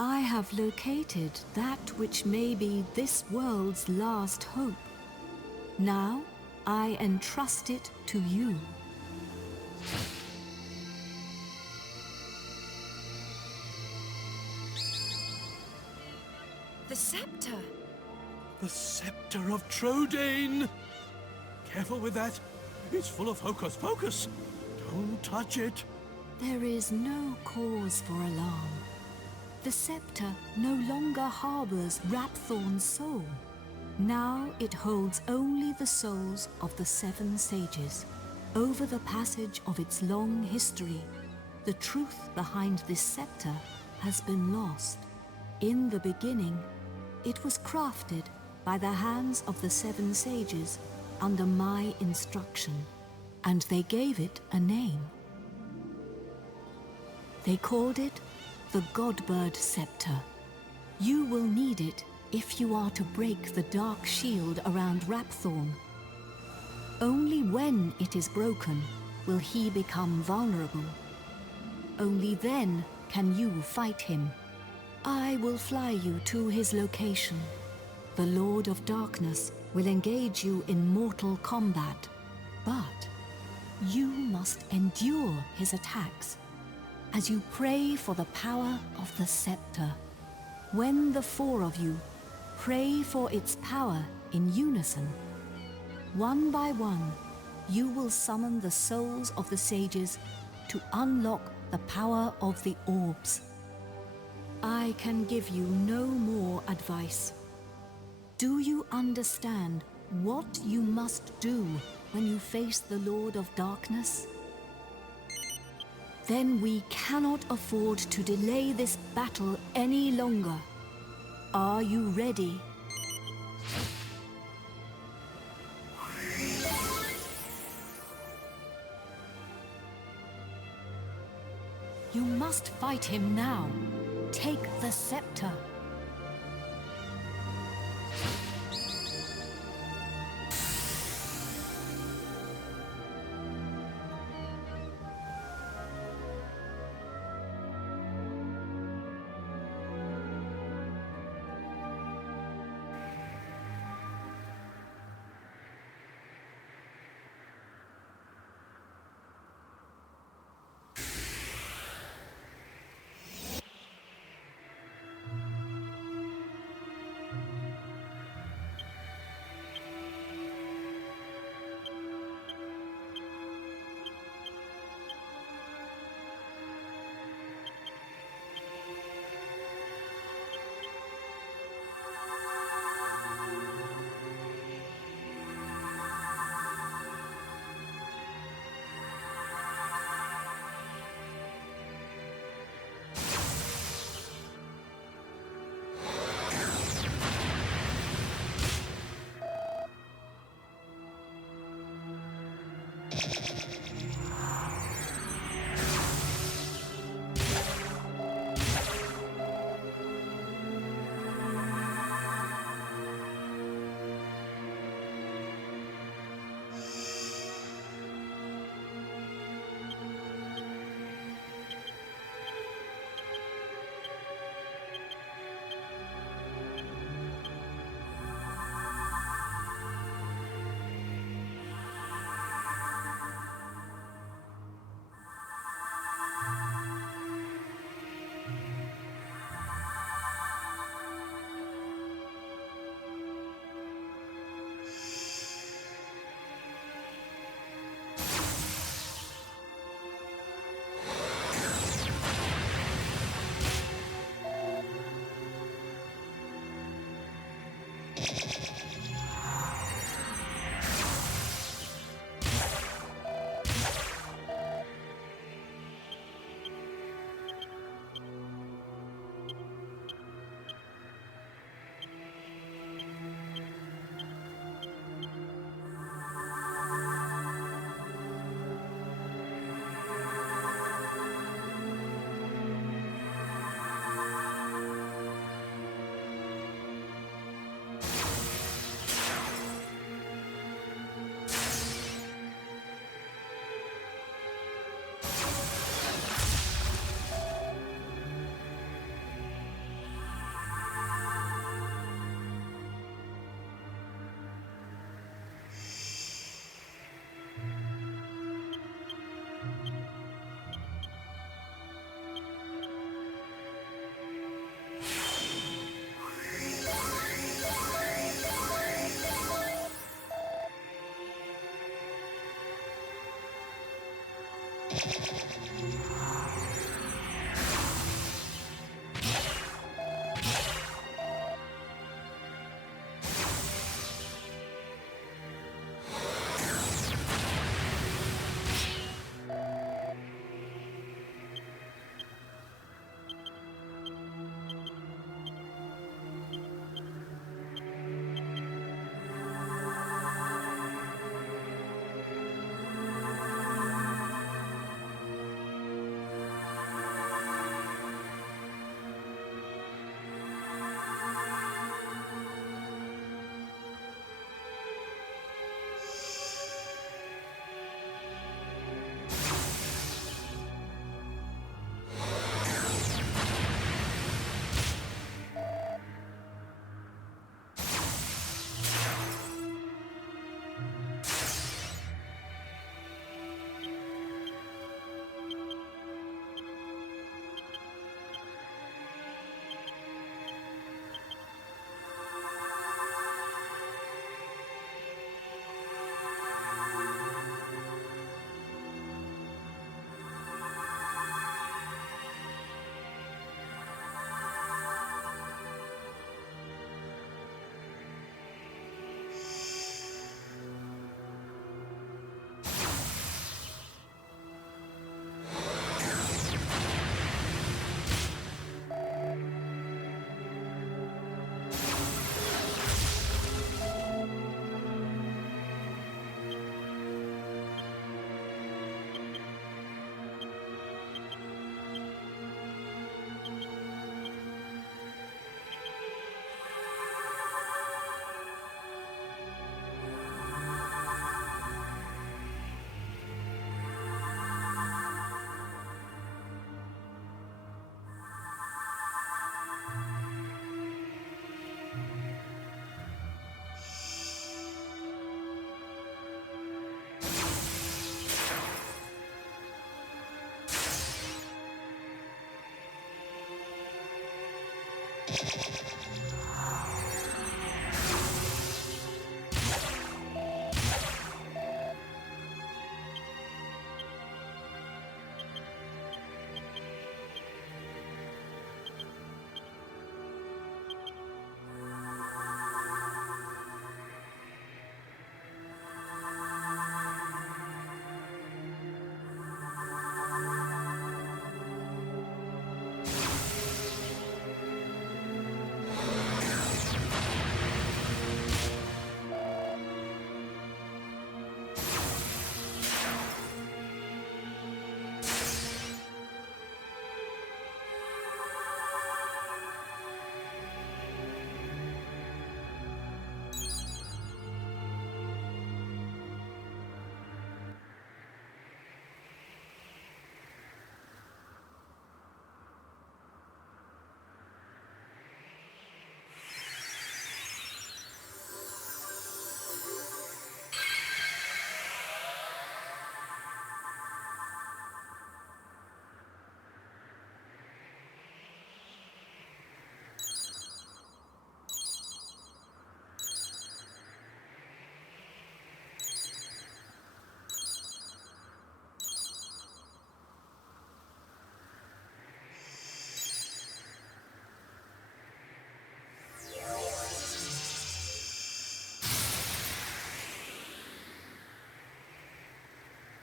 I have located that which may be this world's last hope. Now, I entrust it to you. The scepter! The scepter of Trodain! Careful with that. It's full of hocus pocus. Don't touch it. There is no cause for alarm. The scepter no longer harbors Rhapthorne's soul. Now it holds only the souls of the 7 sages. Over the passage of its long history, the truth behind this scepter has been lost. In the beginning, it was crafted by the hands of the 7 sages under my instruction, and they gave it a name. They called it the Godbird Scepter. You will need it if you are to break the dark shield around Rhapthorne. Only when it is broken will he become vulnerable. Only then can you fight him. I will fly you to his location. The Lord of Darkness will engage you in mortal combat, but you must endure his attacks as you pray for the power of the scepter. When the 4 of you pray for its power in unison, one by one, you will summon the souls of the sages to unlock the power of the orbs. I can give you no more advice. Do you understand what you must do when you face the Lord of Darkness? Then we cannot afford to delay this battle any longer. Are you ready? You must fight him now. Take the scepter.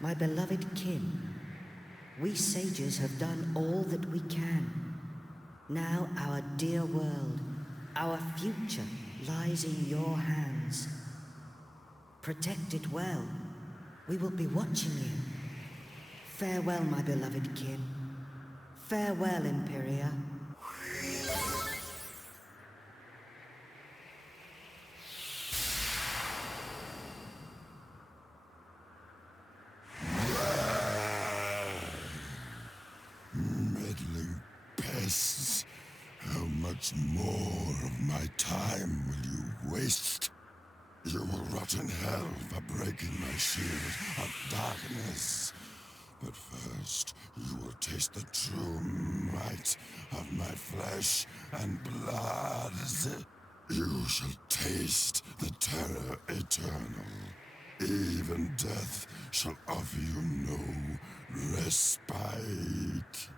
My beloved kin, we sages have done all that we can. Now our dear world, our future lies in your hands. Protect it well. We will be watching you. Farewell, my beloved kin. Farewell, Imperia. Meddling pests. How much more of my time will you waste? You will rot in hell for breaking my shield of darkness. But first, you will taste the true might of my flesh and blood. You shall taste the terror eternal. Even death shall offer you no respite.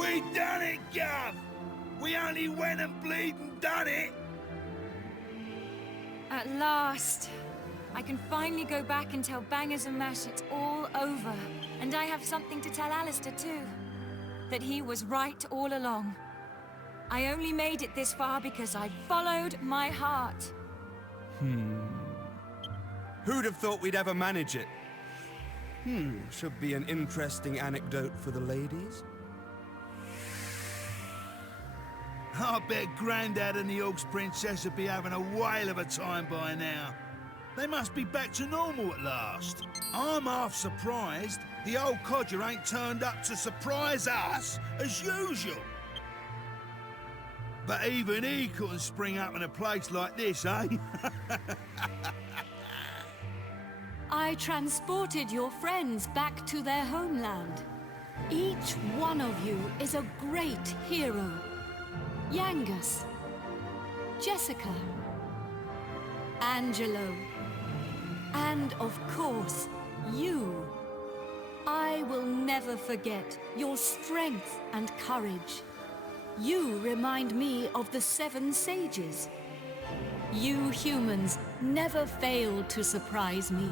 We done it, Gov! We only went and bleeding done it! At last! I can finally go back and tell Bangers and Mash it's all over. And I have something to tell Alistair too. That he was right all along. I only made it this far because I followed my heart. Who'd have thought we'd ever manage it? Should be an interesting anecdote for the ladies. I bet Grandad and the Orcs Princess would be having a whale of a time by now. They must be back to normal at last. I'm half surprised the old codger ain't turned up to surprise us as usual. But even he couldn't spring up in a place like this, eh? I transported your friends back to their homeland. Each one of you is a great hero. Yangus, Jessica, Angelo, and of course, you. I will never forget your strength and courage. You remind me of the 7 sages. You humans never fail to surprise me.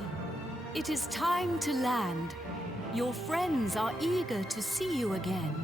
It is time to land. Your friends are eager to see you again.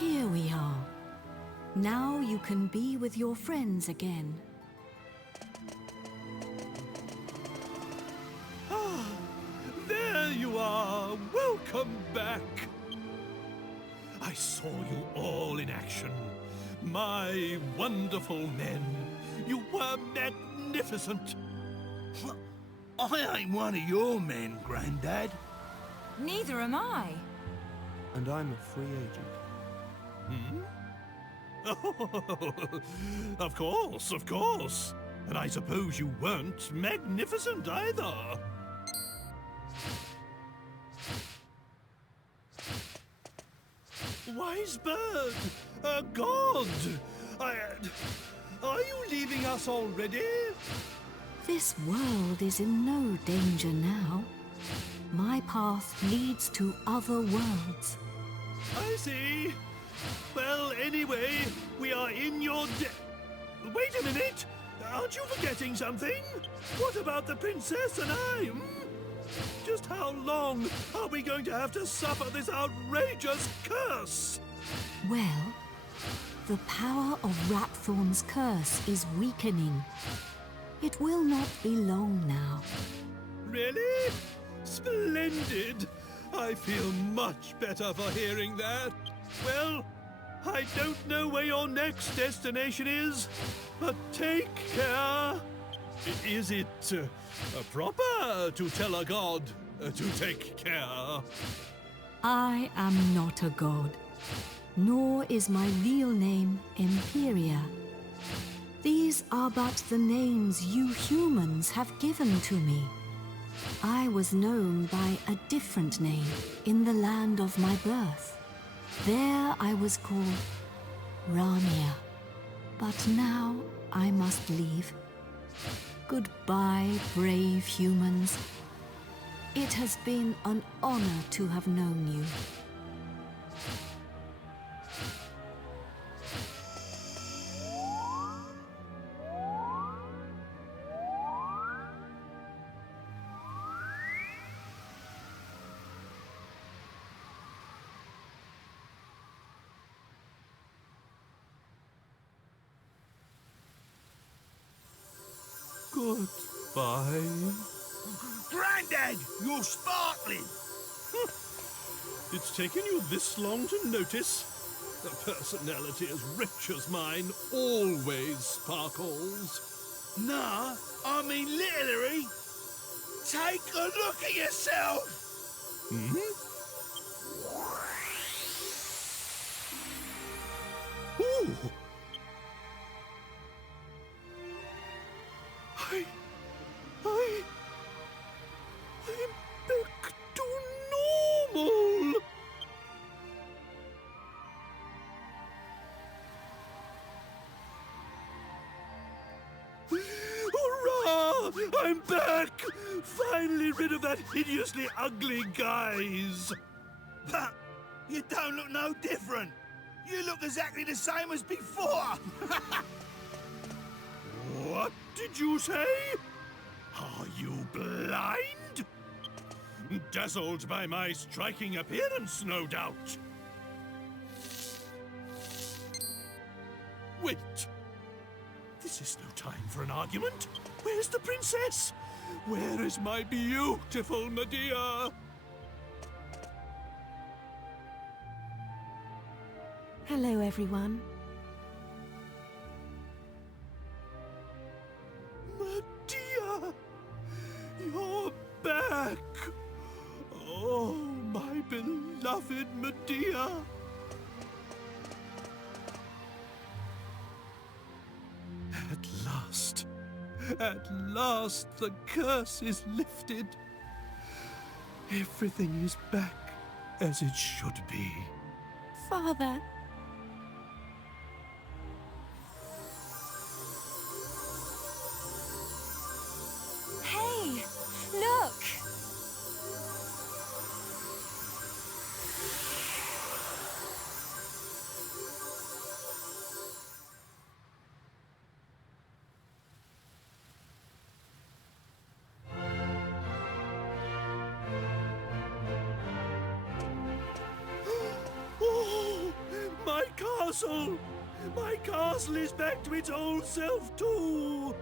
Here we are. Now you can be with your friends again. Ah, there you are. Welcome back. I saw you all in action. My wonderful men. You were magnificent. I ain't one of your men, Grandad. Neither am I. And I'm a free agent. Oh, of course. And I suppose you weren't magnificent either. Wise bird, a god. Are you leaving us already? This world is in no danger now. My path leads to other worlds. I see. Well, anyway, we are in your Wait a minute! Aren't you forgetting something? What about the princess and I? Just how long are we going to have to suffer this outrageous curse? Well, the power of Rhapthorne's curse is weakening. It will not be long now. Really? Splendid! I feel much better for hearing that. Well, I don't know where your next destination is, but take care. Is it proper to tell a god to take care? I am not a god, nor is my real name Imperia. These are but the names you humans have given to me. I was known by a different name in the land of my birth. There I was called Ramia. But now I must leave. Goodbye, brave humans. It has been an honor to have known you. Goodbye. Granddad, you're sparkling! It's taken you this long to notice? A personality as rich as mine always sparkles. Nah, I mean literally. Take a look at yourself! Hmm? Ooh! I'm back to normal! Hurrah! I'm back! Finally rid of that hideously ugly guise! But you don't look no different. You look exactly the same as before. What did you say? Are you blind? Dazzled by my striking appearance, no doubt. Wait. This is no time for an argument. Where's the princess? Where is my beautiful Medea? Hello, everyone. Medea! You're back! Oh, my beloved Medea! At last the curse is lifted. Everything is back as it should be. Father. Hey, look! Oh, my castle! My castle is back to its old self too!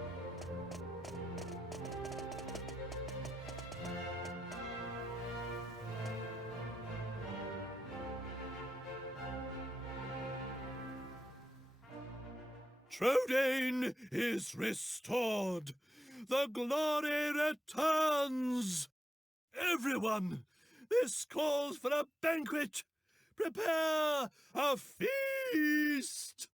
Trodain is restored. The glory returns. Everyone, this calls for a banquet. Prepare a feast.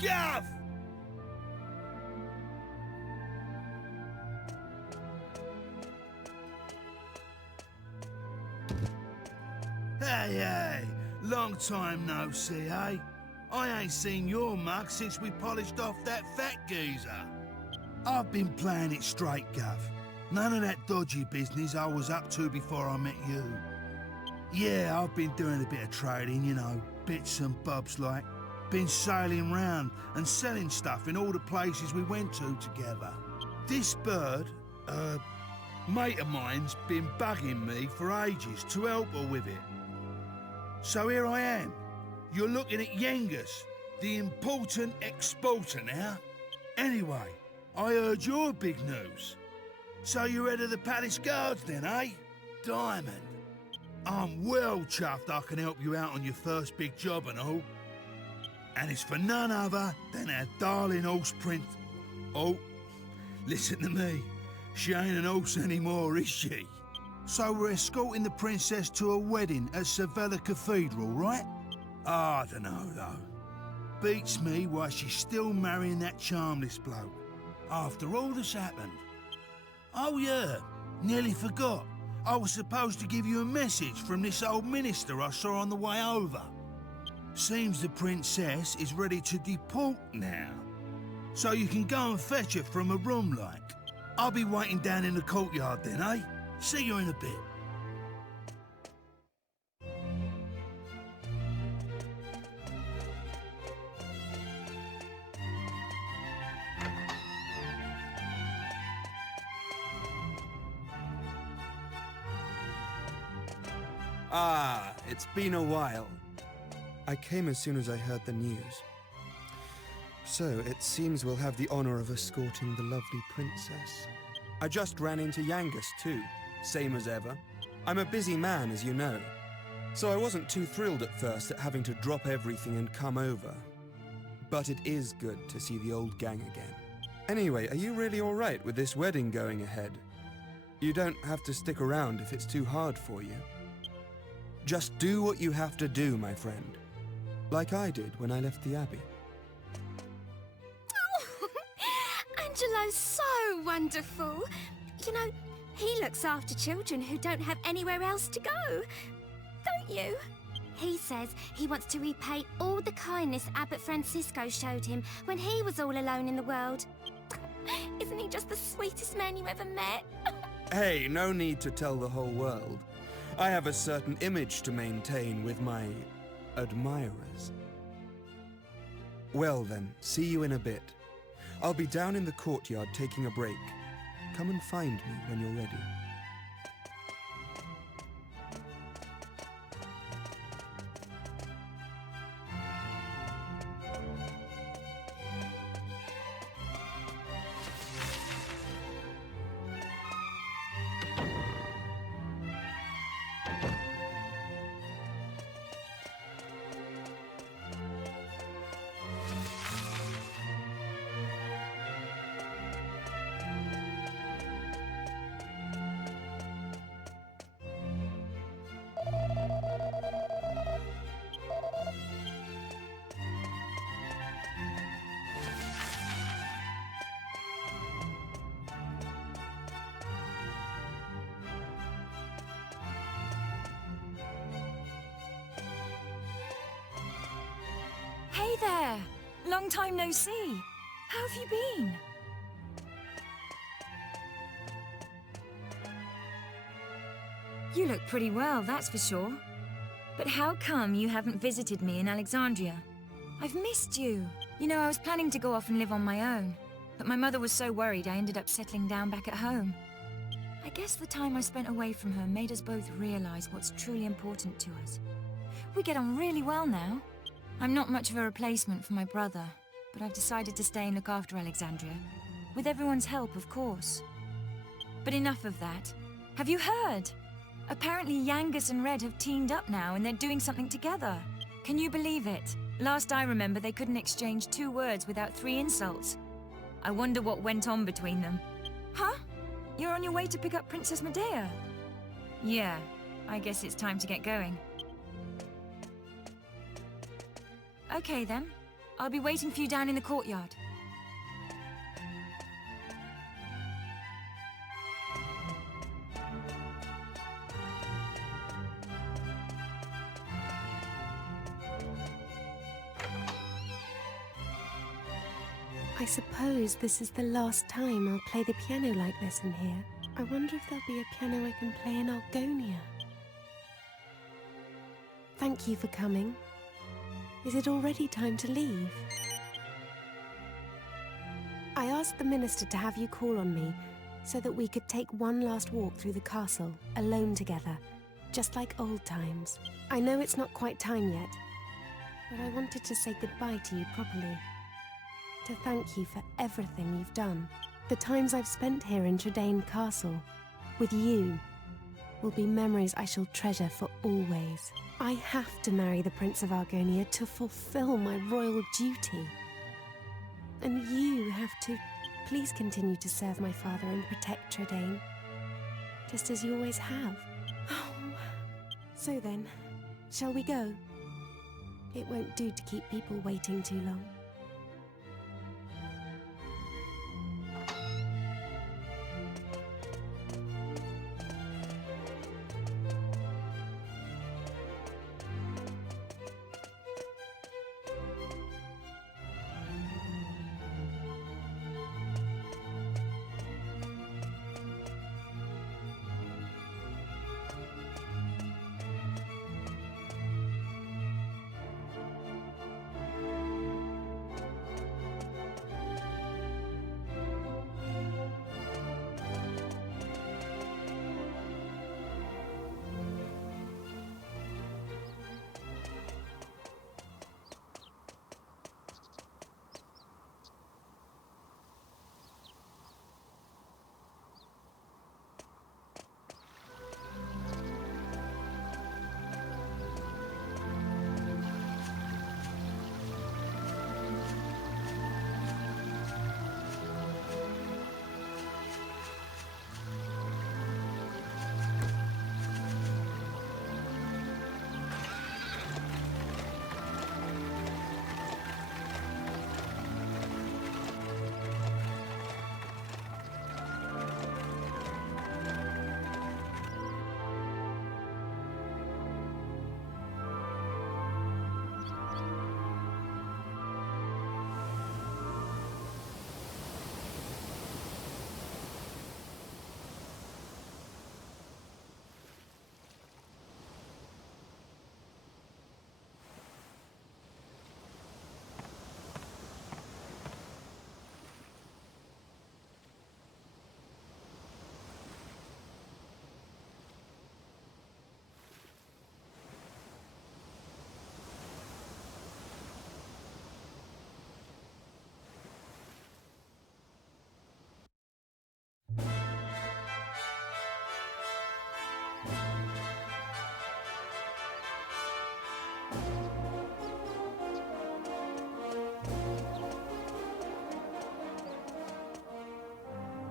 Gav! Hey, long time no see, eh? I ain't seen your mug since we polished off that fat geezer. I've been playing it straight, Gav. None of that dodgy business I was up to before I met you. Yeah, I've been doing a bit of trading, you know, bits and bobs like. Been sailing round and selling stuff in all the places we went to together. This bird, mate of mine's been bugging me for ages to help her with it. So here I am. You're looking at Yengus, the important exporter now. Anyway, I heard your big news. So you're head of the palace guards then, eh? Diamond. I'm well chuffed I can help you out on your first big job and all. And it's for none other than our darling horse prince. Oh, listen to me. She ain't an horse anymore, is she? So we're escorting the princess to a wedding at Sevilla Cathedral, right? I don't know, though. Beats me why she's still marrying that charmless bloke. After all that's happened. Oh yeah, nearly forgot. I was supposed to give you a message from this old minister I saw on the way over. Seems the princess is ready to deport now. So you can go and fetch her from a room like. I'll be waiting down in the courtyard then, eh? See you in a bit. Ah, it's been a while. I came as soon as I heard the news. So, it seems we'll have the honor of escorting the lovely princess. I just ran into Yangus too, same as ever. I'm a busy man, as you know, so I wasn't too thrilled at first at having to drop everything and come over. But it is good to see the old gang again. Anyway, are you really alright with this wedding going ahead? You don't have to stick around if it's too hard for you. Just do what you have to do, my friend. Like I did when I left the Abbey. Oh, Angelo's so wonderful. You know, he looks after children who don't have anywhere else to go. Don't you? He says he wants to repay all the kindness Abbot Francisco showed him when he was all alone in the world. Isn't he just the sweetest man you ever met? Hey, no need to tell the whole world. I have a certain image to maintain with my admirers. Well then, see you in a bit. I'll be down in the courtyard taking a break. Come and find me when you're ready. Hey there! Long time no see. How have you been? You look pretty well, that's for sure. But how come you haven't visited me in Alexandria? I've missed you. You know, I was planning to go off and live on my own, but my mother was so worried I ended up settling down back at home. I guess the time I spent away from her made us both realize what's truly important to us. We get on really well now. I'm not much of a replacement for my brother, but I've decided to stay and look after Alexandria. With everyone's help, of course. But enough of that. Have you heard? Apparently Yangus and Red have teamed up now and they're doing something together. Can you believe it? Last I remember, they couldn't exchange 2 words without 3 insults. I wonder what went on between them. Huh? You're on your way to pick up Princess Medea? Yeah, I guess it's time to get going. Okay then. I'll be waiting for you down in the courtyard. I suppose this is the last time I'll play the piano like this in here. I wonder if there'll be a piano I can play in Algonia. Thank you for coming. Is it already time to leave? I asked the minister to have you call on me so that we could take one last walk through the castle, alone together, just like old times. I know it's not quite time yet, but I wanted to say goodbye to you properly. To thank you for everything you've done. The times I've spent here in Tradaine Castle, with you, will be memories I shall treasure for always. I have to marry the Prince of Argonia to fulfill my royal duty. And you have to please continue to serve my father and protect Tradaine, just as you always have. Oh. So then, shall we go? It won't do to keep people waiting too long.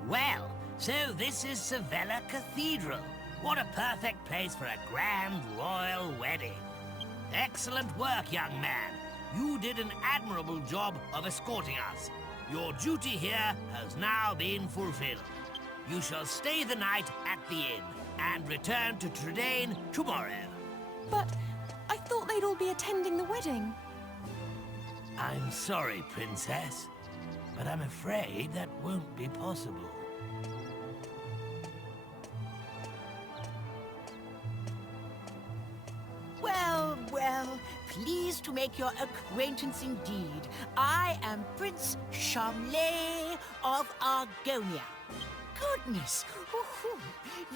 Well, so this is Sevilla Cathedral. What a perfect place for a grand royal wedding. Excellent work, young man. You did an admirable job of escorting us. Your duty here has now been fulfilled. You shall stay the night at the inn and return to Tradaine tomorrow. But I thought they'd all be attending the wedding. I'm sorry, Princess, but I'm afraid that won't be possible. Well, well, pleased to make your acquaintance indeed. I am Prince Charmley of Argonia. Goodness,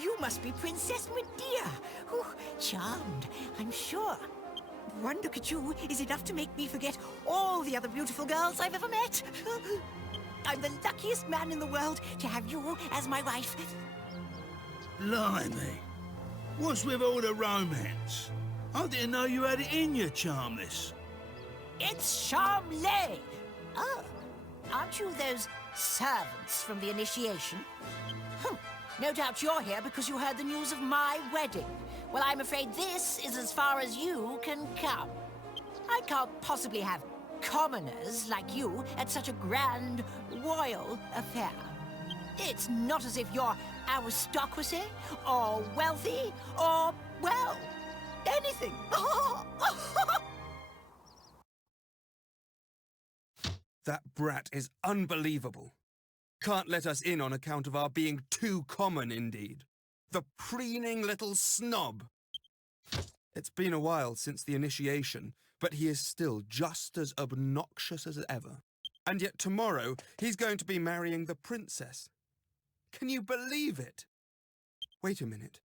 you must be Princess Medea. Charmed, I'm sure. One look at you is enough to make me forget all the other beautiful girls I've ever met. I'm the luckiest man in the world to have you as my wife. Blimey. What's with all the romance? I didn't know you had it in you, Charmless. It's Charmley. Oh, aren't you those servants from the initiation? No doubt you're here because you heard the news of my wedding. Well, I'm afraid this is as far as you can come. I can't possibly have commoners like you at such a grand royal affair. It's not as if you're aristocracy, or wealthy, or, well, anything. That brat is unbelievable. Can't let us in on account of our being too common, indeed. The preening little snob. It's been a while since the initiation, but he is still just as obnoxious as ever. And yet tomorrow, he's going to be marrying the princess. Can you believe it? Wait a minute.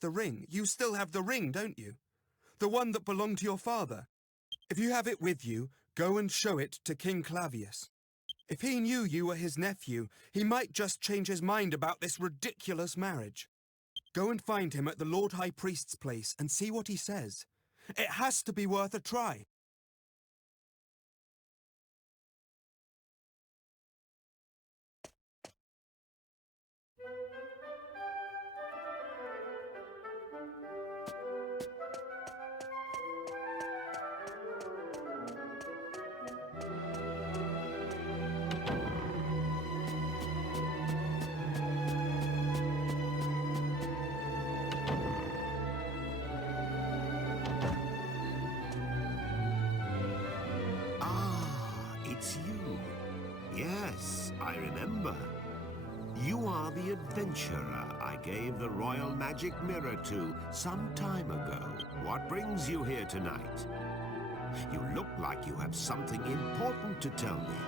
The ring. You still have the ring, don't you? The one that belonged to your father. If you have it with you, go and show it to King Clavius. If he knew you were his nephew, he might just change his mind about this ridiculous marriage. Go and find him at the Lord High Priest's place and see what he says. It has to be worth a try. It's you. Yes, I remember. You are the adventurer I gave the royal magic mirror to some time ago. What brings you here tonight? You look like you have something important to tell me.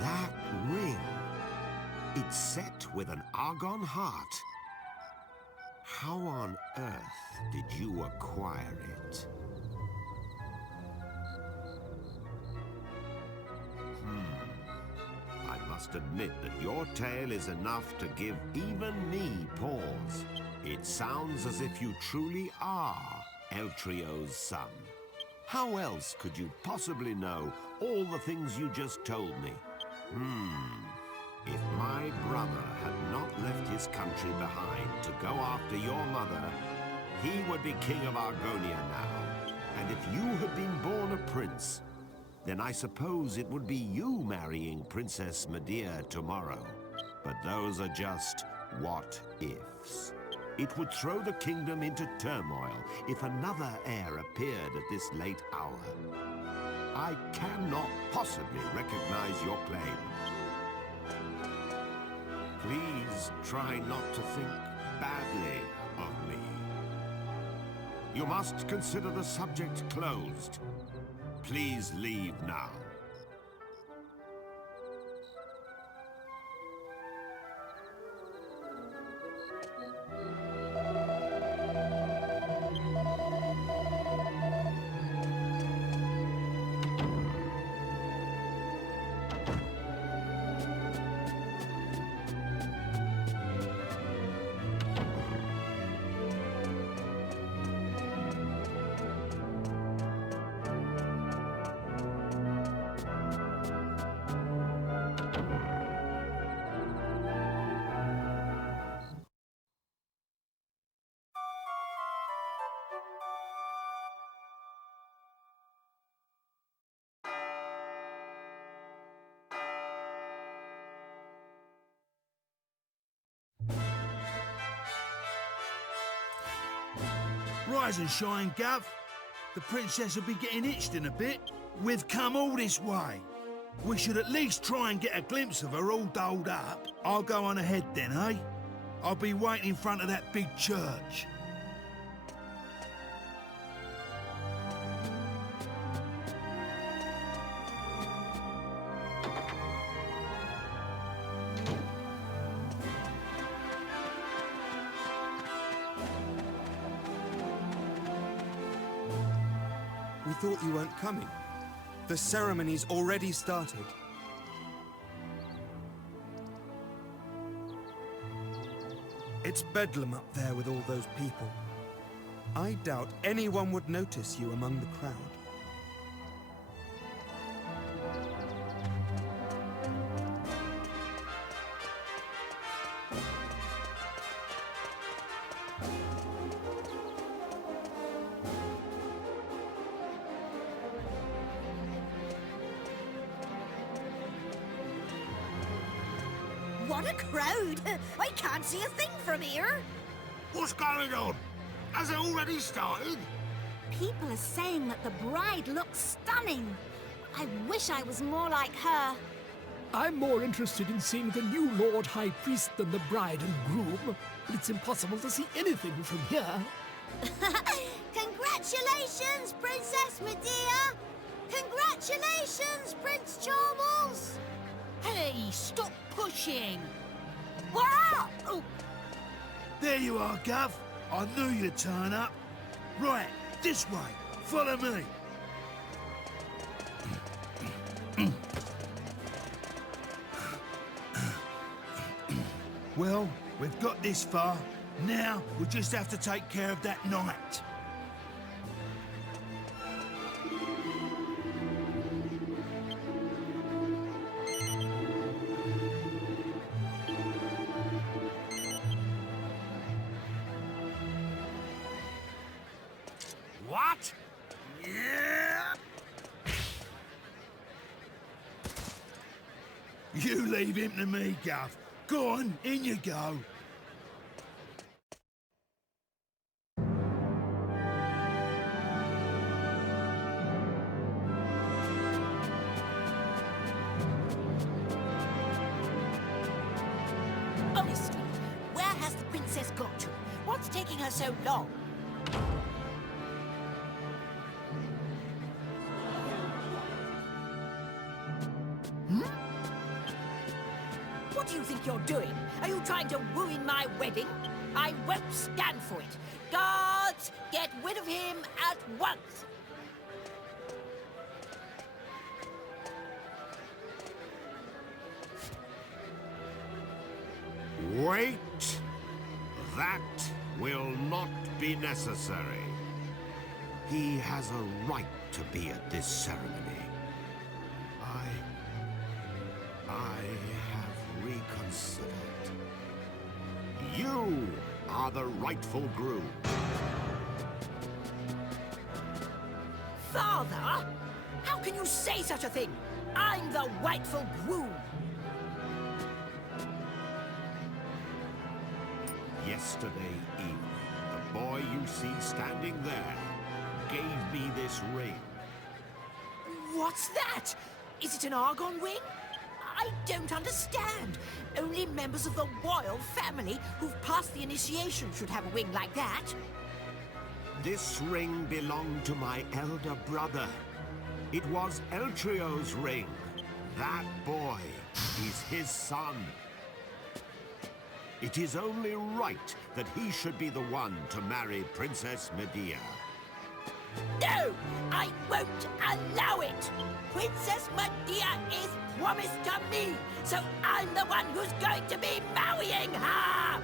That ring. It's set with an argon heart. How on earth did you acquire it? I must admit that your tale is enough to give even me pause. It sounds as if you truly are Eltrio's son. How else could you possibly know all the things you just told me? If my brother had not left his country behind to go after your mother, he would be king of Argonia now. And if you had been born a prince, then I suppose it would be you marrying Princess Medea tomorrow. But those are just what-ifs. It would throw the kingdom into turmoil if another heir appeared at this late hour. I cannot possibly recognize your claim. Please try not to think badly of me. You must consider the subject closed. Please leave now. Rise and shine, Gov. The princess will be getting itched in a bit. We've come all this way. We should at least try and get a glimpse of her all dolled up. I'll go on ahead then, eh? I'll be waiting in front of that big church. We thought you weren't coming. The ceremony's already started. It's bedlam up there with all those people. I doubt anyone would notice you among the crowd. What a crowd! I can't see a thing from here. What's going on? Has it already started? People are saying that the bride looks stunning. I wish I was more like her. I'm more interested in seeing the new Lord High Priest than the bride and groom, but it's impossible to see anything from here. Congratulations, Princess Medea! Congratulations, Prince Charmles! Hey, stop pushing! Wow! Oh, There you are, Gov. I knew you'd turn up. Right, this way. Follow me. Well, we've got this far. Now, we just have to take care of that knight. What? Yeah. You leave him to me, Gov. Go on, in you go. Honestly, where has the princess got to? What's taking her so long? What do you think you're doing? Are you trying to ruin my wedding? I won't stand for it. Guards, get rid of him at once! Wait! That will not be necessary. He has a right to be at this ceremony. I have reconsidered. You are the rightful groom. Father? How can you say such a thing? I'm the rightful groom. Yesterday evening, the boy you see standing there gave me this ring. What's that? Is it an argon ring? I don't understand. Only members of the royal family who've passed the initiation should have a ring like that. This ring belonged to my elder brother. It was Eltrio's ring. That boy is his son. It is only right that he should be the one to marry Princess Medea. No! I won't allow it! Princess Medea is promised to me, so I'm the one who's going to be marrying her!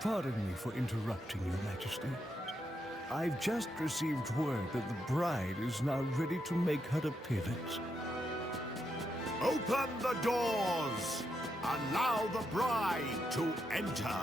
Pardon me for interrupting, Your Majesty. I've just received word that the bride is now ready to make her appearance. Open the doors! Allow the bride to enter!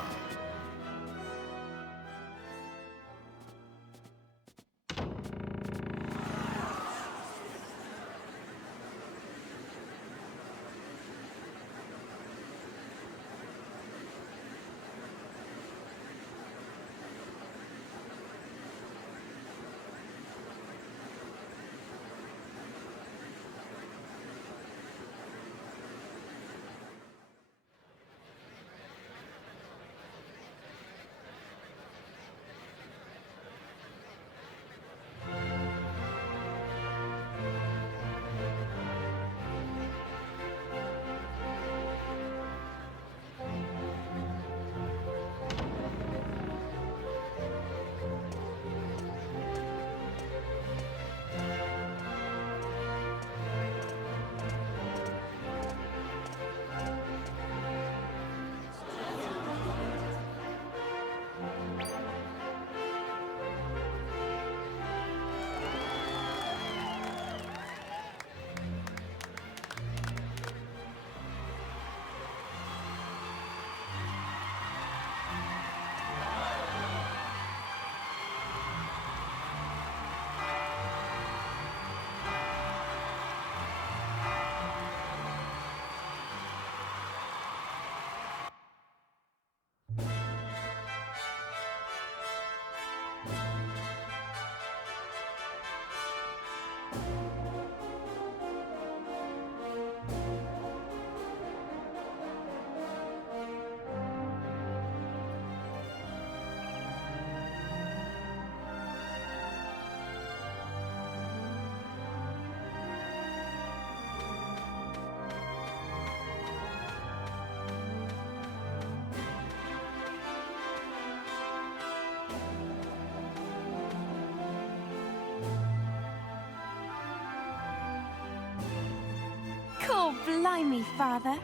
by me, Father.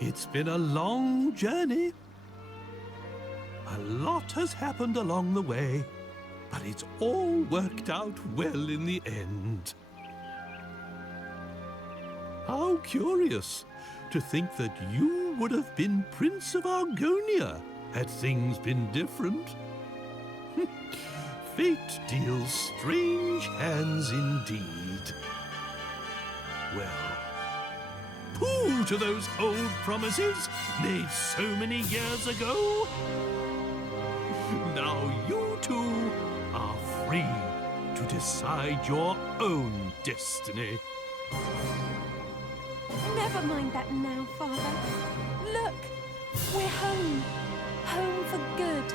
It's been a long journey. A lot has happened along the way, but it's all worked out well in the end. How curious to think that you would have been Prince of Argonia had things been different. Fate deals strange hands indeed. Well, pooh to those old promises made so many years ago. Now you two are free to decide your own destiny. Never mind that now, Father. Look, we're home. Home for good.